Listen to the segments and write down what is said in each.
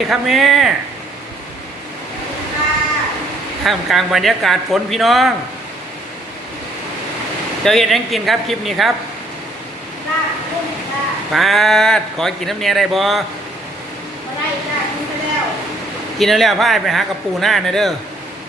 ครับแม่ท่ามกลางบรรยากาศฝนพี่น้อง เจะเห็นยังกินครับคลิปนี้ครับจ้ากุ้งจ้าปาดขอกินน้ำเนียได้บ่มาได้จ้ากินไปแล้ว กินแล้วแล้วพายไปหากระปูหน้านะเด้อ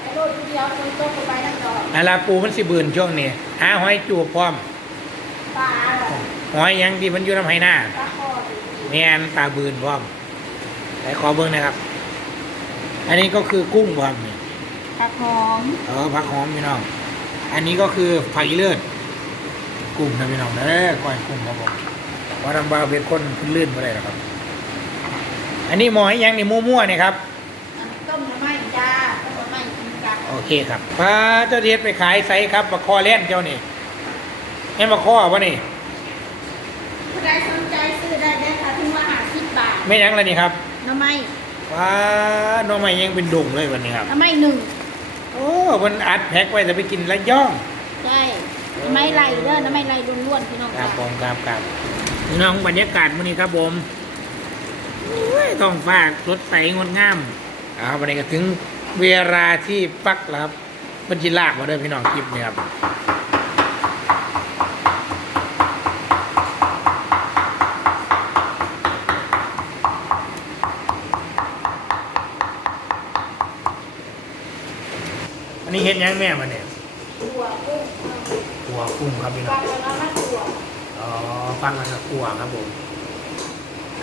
ไอ้โรดทีเดียวคนโตไปนั่งรออาลาปูมันสิบืนช่วงนี้หาหอยจูบพร้อมปลาเหรอหอยหยังที่มันอยู่น้ำไหหน้าปลาคอดีแม่นตาบืนพร้อมไห นขอเบิ้งหนะครับ อันนี้ก็คือกุ้งพร้อมนี่ปลาหอมเออผักหอมพี่น้อง อันนี้ก็คือผักอีเลือดกุ้งนะพี่น้องเด้อก้อยกุ้งครับผมว่าทำบาเป็นคนขึ้นลื่นมาได้หรอกครับ อันนี้หมอให้ยังนี่มั่วๆเนี่ยครับอันต้มน้ำมันจ้าต้มน้ำมันกินกันโอเคครับพาเจ้าเทียดไปขายไซครับปลาคอเล่นเจ้านี่เห็นปลาคอวะนี่ผู้ใดสนใจซื้อได้ได้ค่ะถึงว่าหาสิบบาท ไม่ยั้งเลยนี่ครับ น้ำมันว้าน้องใหม่ยังเป็นดุ่งเลยวันนี้ครับ น้ำมันหนึ่งโอ้มันอัดแพ็คไว้จะไปกินระย่อง ใช่น้ำมันไหลเด้อน้ำมันไหลล้วนๆพี่น้องครัจ้าบผมครับครับพี่น้องบรรยากาศวันนี้ครับผมโอ้ยต้องฝากสดใสงดงามอ่าวันนี้ก็ถึงเวลาที่ปักแล้วครับบัญชีลากมาด้วยพี่น้องคลิปนี้ครับ อันนี้เห็นยังแม่มันเนี่ยตัวกุ้งหัวกุ้งครับพี่ปน้ลาองแล้วน่าตัวอ๋อฟังแล้วก็กลัวครับผม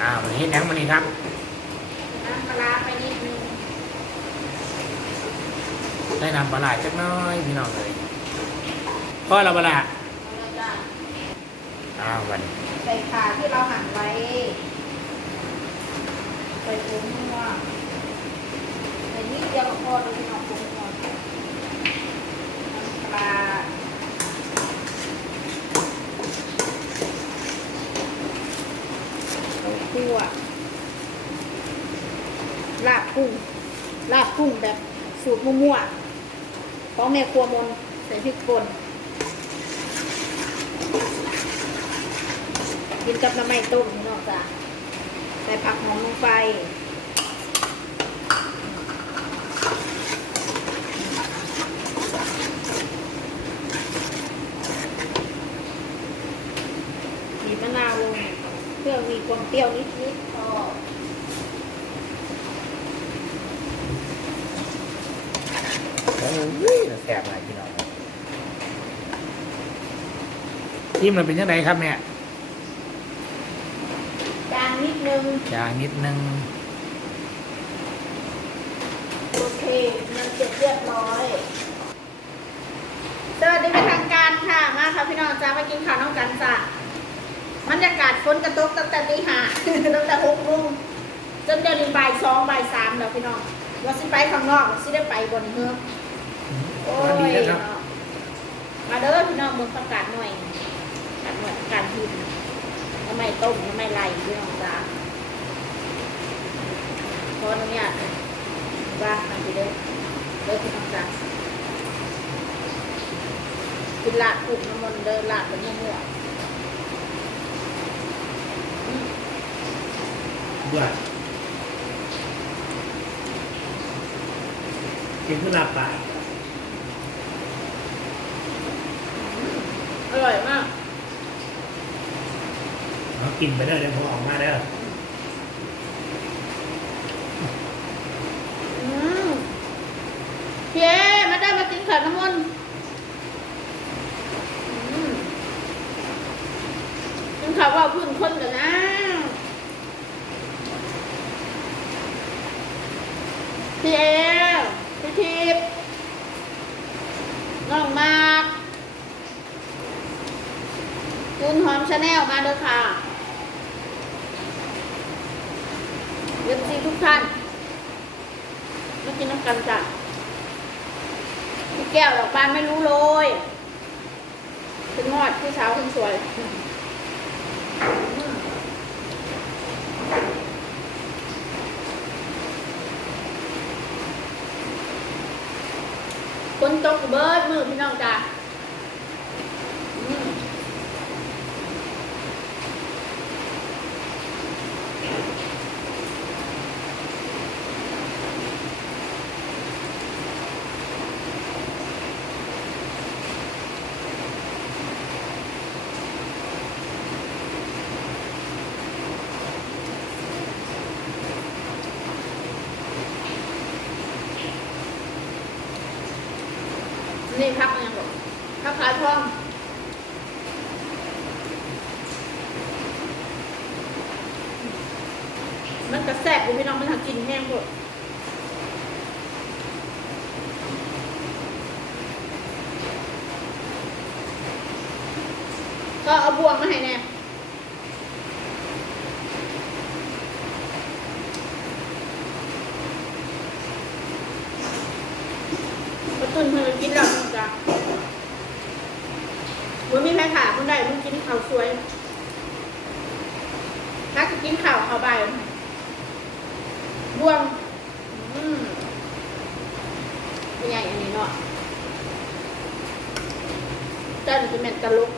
อ้าวเห็นยังมันนี่ครับน้ำปลาร้าไปนิดนึงได้นำปลาไหลจักหน้อยพี่น้องเลยพ่อเราปลาไหลแล้วจ้าอ้าววันนี้ใส่ขาที่เราหั่นไว้ใส่ถุงหัวใส่นิดเดียวก็พอเลยพี่น้องถุงหัวน้ำปลาข้าวคั่วลาบกุ้งลาบกุ้งแบบสู ตรมั่วๆของแม่ครัวมนใส่พริกป่นกินกับน้ำมันต้มนี่เนาะจ้ะใส่ผักหอมลงไปบีบมะนาวลงเพื่อมีความเปรี้ยวนิดๆพอ โอ้ยแสบอะไรพี่น้อง ทิมเราเป็นยังไงครับเนี่ยจางนิดนึงจางนิดนึง โอเคมันเสร็จเรียบร้อย สวัสดีเป็นทางการค่ะ มาค่ะพี่น้องจ้ามากินข้าวน้องกันจ้ะบรรยากาศฝนกระตกตั้งแต่ตีห้าตั้งแต่หกโมงจนเดือนบ่ายสองบ่ายสามแล้วพี่น้องว่าสิไปข้างนอกสิได้ไปบนเฮือกโอ้สวัสดียนะครับเนาะมาเด้อพี่น้องเมืองประกาศหน่อย ประกาศหน่อยการพิมพ์ทำไมต้มทำไมไหลพี่น้องจ้าขออนุญาตว่าทำไปเด้อเด้อพี่น้องจ้ากินลาดปลุกน้ำมันต์เดินลาดเป็นมั่วๆเบื่อกินขึ้นลาบปลาอร่อยมากเรา กินไปเด้อเดี๋ยวผมออกมาเด้ออืมพี่มาได้มากินข้าวน้ำมันต์กินข้าวว่าพื้นคนกันนะพี่เอพี่ทิพย์น้องมากคุณหอมชาแนลมาเด้อค่ะเว็บซี ทุกท่านมากินน้ำกันจ้ะแก้วดอกบานไม่รู้เลยคุณงอดพี่สาวคุณสวยคนตกเบิร์ดมือพี่น้องจ้ะอืม นี่พักยังบอกพัก ขาทองมันกระแสบอยู่พี่น้องมันทำกินแห้งหมดก็เอาบวงมาให้แน่กระตุ้นเพื่อนกินแล้วจ้ะ มันมีแพ้ขามึงได้มันกินข้าวสวยถ้าจะกินข้าวข้าวใบบวง อืมเป็นไงอันนี้เนาะเจ้าหนูจะเป็นตลก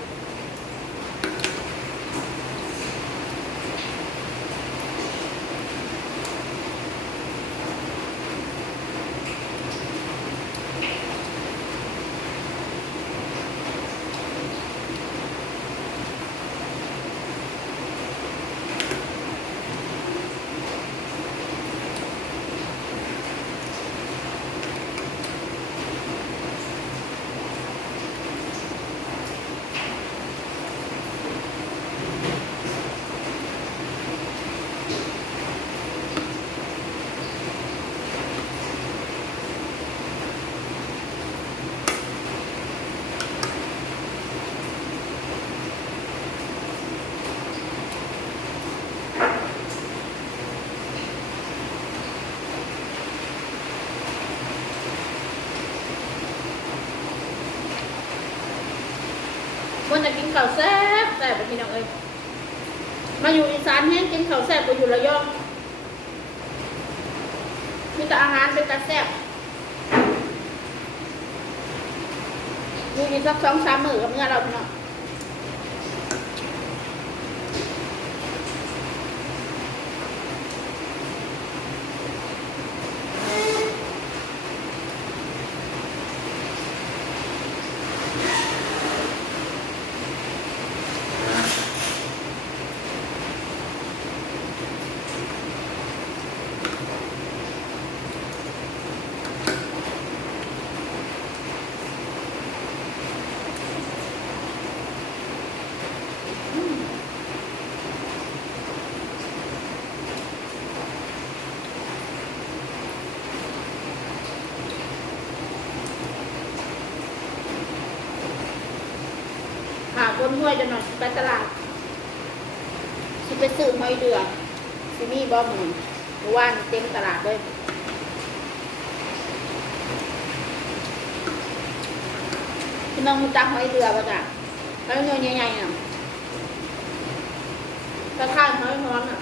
วันจะกินข้าวแซ่บแต่บพี่น้องเอ้ยมาอยู่อีสานแห้งกินข้าวแซ่บไปอยู่ระยองมีแต่อาหารเป็นตาแซ่บมีอีกสักสองสามมื้อกับเมื่อเราพี่น้อง วยจะหน่อยไปตลาดสิไปซื้อหอยเดือสิมีบ่หมือเมื่อวานเต็มตลาดเลยพี่น้องมุจักหอยเดือป่ะจ๊ะหอยเดือใหญ่ๆน่ะกระทานหอยฮ้อนอะ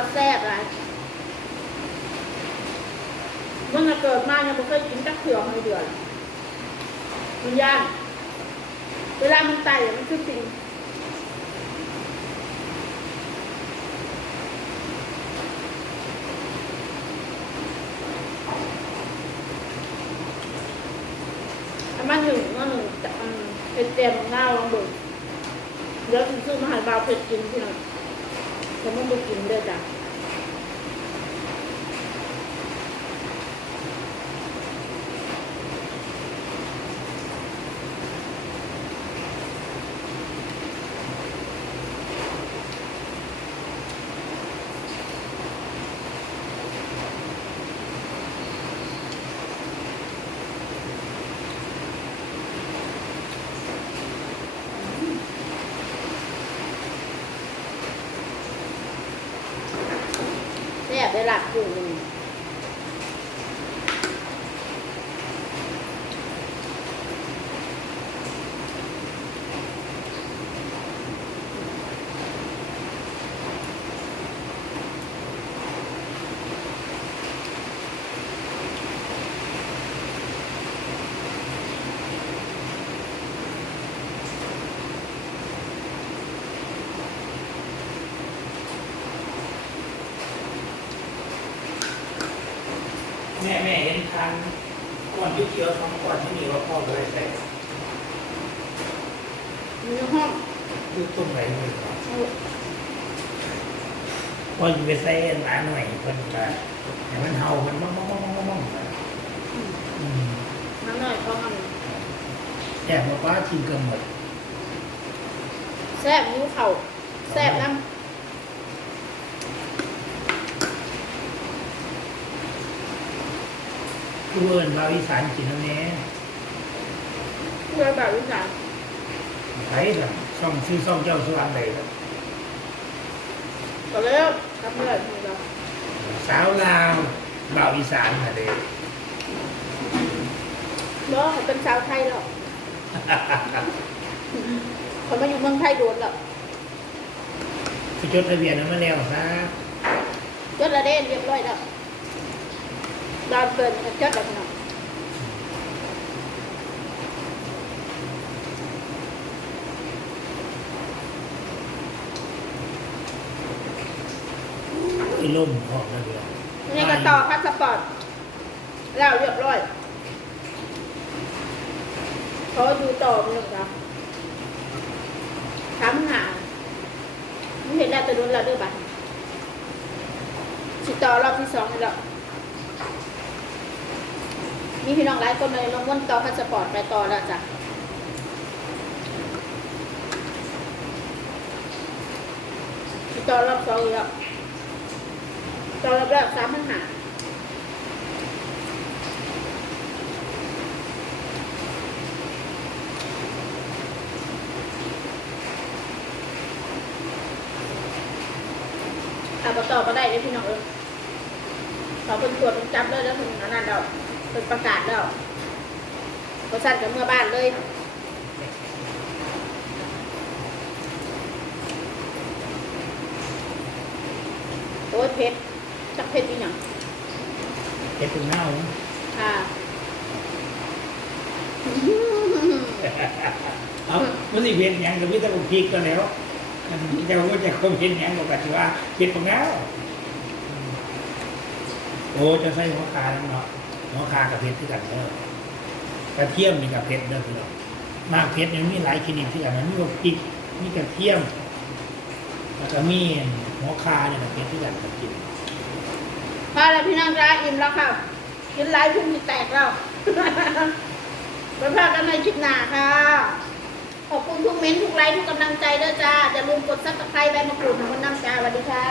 ว่าแซ่บไรเมื่อเกิดมายังไม่เคยกินจักเขือหอยเดือเลยมันย่านเวลามันไต่มันคือสิ่งมันหนึ่งว่าหนึ่งจะเป็นเต็มหน้าลองดูเดี๋ยวซื้อมาหาบาวเผ็ดกินพี่นั่น ไม่กินเด้ ได้หลัก ที่เกี่ยวสองก่อนที่นี่ว่าพ่อเลยใส่มีห้องคือต้นไหนเลยครับพออยู่ไปใส่หลาหน่อยเพิ่นก็ให้มันเห่ามันม่องม่องม่องม่องม่องอืมน้ำหน่อยเพราะมันแต่บอกว่าทีมเกินหมด แซ่บนิ้วเข่าแซ่บน้คื อเอิญเราอีสานกินแล้วแน่ำเพื่อแบบวิสานไทยล่ะช่องชื่อช่องเจ้าสุวรรณใดครับก็แล้วทำเลยทีเราสาวลาวบ่าวอีสานมาเลยเนาะเขาเป็นชาวไทยหรอกเขามาอยู่เมืองไทยโดนหรอกไปจดทะเบียนนั้นมาแล้วครับจดระเด่นเรียบร้อยแล้ว ดอนเปิดกับจดแล้วพี่น้องไอ้ล่มพอกแล้วเดียวนี่ก็ต่อพาสปอร์ตแล้วเรียบร้อยเขาดูต่อมันหนึ่งครับถามหาไม่เห็นแล้วจะโดนแล้วด้วยบัตรสิต่อรอบที่สองนี่แล้ว มีพี่น้องหลายคนเลยลงวนต่อพาสปอร์ตไปต่อแล้วจ้ะต่อรอบสองอีกแล้วต่อรอบแรกสามพันหาถ้าบ่ตอบก็ได้เลยพี่น้องเออเขาเป็นตรวจเป็นจับเลยแล้วถึงนั้นนะเรา เป็นประกาศแล้วบริษัทกับเมื่อบ้านเลยโอ้ยเพชรจักเพชรอีหยังเจ็บถึงเน่าค่ะเอามันสิเพียนหยังกับวิตามินพีกก็แล้วอันนี้จะว่าจะคงเพียนหยังกับที่ว่าเพียนของแล้วโอ้จะใส่หัวคาแล้วเนาะ หัวคากับเพชรที่กันเด้อกระเทียมนี่กับเพชรเด้อพี่น้องมากเพชรเนี่ยมีหลายชนิดที่กันนะมีกับพริกมีกระเทียมแล้วก็มีหัวคาเนี่ยกับเพชรที่กันกับกินพอแล้วพี่น้องจ้าอิ่มแล้วค่ะกินไลฟ์พุ่งที่แตกแล้วไปพากันในคลิปหน้าค่ะ ขอบคุณทุกเม้นทุกไลค์ทุกกำลังใจด้วยจ้าอย่าลืมกดซับสไครต์ใบมะกรูดของคนน้ำจ้าสวัสดีค่ะ